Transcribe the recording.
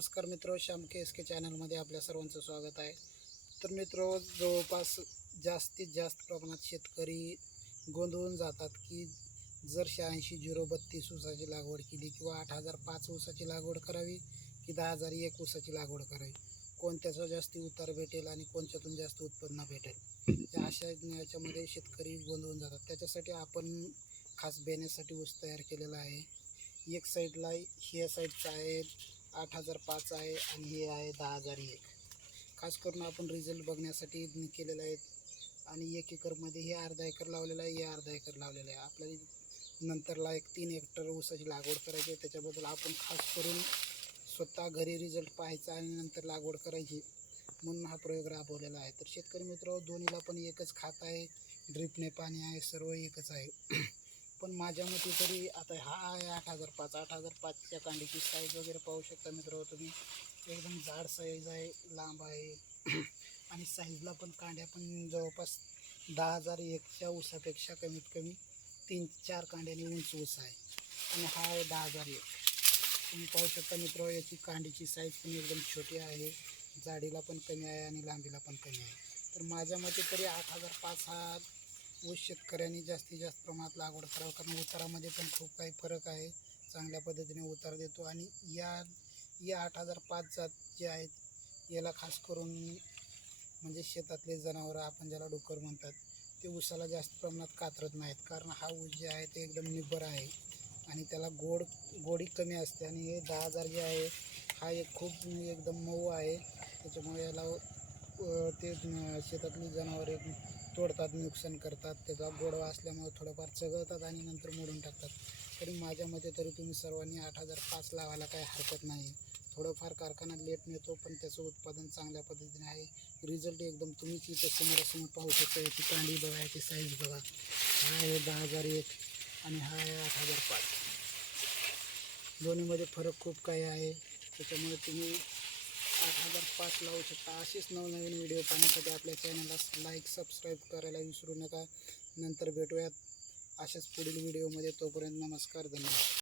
नमस्कार मित्रो, श्याम के एस के चॅनलमध्ये आपल्या सर्वांचं स्वागत आहे. तर मित्रो, जवळपास जास्तीत जास्त प्रमाणात शेतकरी गोंधळून जातात की जर 86-032 ऊसाची लागवड केली किंवा 8005 ऊसाची लागवड करावी की 10001 ऊसाची लागवड करावी, कोणत्याचा जास्त उतार भेटेल आणि कोणत्यातून जास्त उत्पन्न भेटेल, या अशा याच्यामध्ये शेतकरी गोंधळून जातात. त्याच्यासाठी आपण खास बेण्यासाठी ऊस तयार केलेला आहे. एक साईडला ह्या साईडचा आहे 8005 आहे आणि हे आहे 10001. खास करून आपण रिझल्ट बघण्यासाठी केलेलं आहे. आणि 1 एकरमध्ये हे अर्धा एकर लावलेला आहे, हे अर्धा एकर लावलेला आहे. आपल्याला नंतरला 3 हेक्टर ऊसाची लागवड करायची आहे. त्याच्याबद्दल आपण खास करून स्वतः घरी रिझल्ट पाहायचा आणि नंतर लागवड करायची म्हणून हा प्रयोग राबवलेला आहे. तर शेतकरी मित्र, दोन्हीला पण एकच खात आहे, ड्रिपने पाणी आहे, सर्व एकच आहे. पण माझ्या मते तरी आता हा आहे 8005च्या कांडीची साईज वगैरे पाहू शकता मित्र तुम्ही. एकदम जाड साईज आहे, लांब आहे आणि साईजला पण कांड्या पण जवळपास 10001च्या ऊसापेक्षा कमीत कमी 3-4 कांड्यांनी उंच ऊस आहे. आणि हा आहे 10001. तुम्ही पाहू शकता मित्र, याची कांडीची साईज पण एकदम छोटी आहे, जाडीला पण कमी आहे आणि लांबीला पण कमी आहे. तर माझ्या मते तरी 8005 हा ऊस शेतकऱ्यांनी जास्तीत जास्त प्रमाणात लागवड करावं, कारण उतारामध्ये पण खूप काही फरक आहे, चांगल्या पद्धतीने उतार देतो. आणि या 8005 जात जे आहेत याला खास करून म्हणजे शेतातले जनावरं, आपण ज्याला डुक्कर म्हणतात, ते ऊसाला जास्त प्रमाणात कातरत नाहीत, कारण हा ऊस जे आहे ते एकदम निब्बर आहे आणि त्याला गोडी कमी असते. आणि हे 10000 जे आहे हा एक खूप एकदम मऊ आहे, त्याच्यामुळे याला ते शेतातली जनावरे तोडतात, नुकसान करतात. त्याचा गोडवा असल्यामुळे थोडंफार चघळतात आणि नंतर मोडून टाकतात. तरी माझ्या मते तरी तुम्ही सर्वांनी 8005 लावायला काही हरकत नाही. थोडंफार कारखाना लेट मिळतो, पण त्याचं उत्पादन चांगल्या पद्धतीने आहे. रिझल्ट एकदम तुम्हीच इथे समोरासमोर पाहू शकता. याची कांडी बघा, याची साईज बघा. हा आहे 10001 आणि हा आहे 8005. दोन्हीमध्ये फरक खूप काही आहे, त्याच्यामुळे तुम्ही 8005 लावू शकता. असेच नवनवीन व्हिडिओ पाहण्यासाठी आपल्या चॅनलला लाईक, सबस्क्राईब करायला विसरू नका. नंतर भेटूयात अशाच पुढील व्हिडिओमध्ये. तोपर्यंत नमस्कार, धन्यवाद.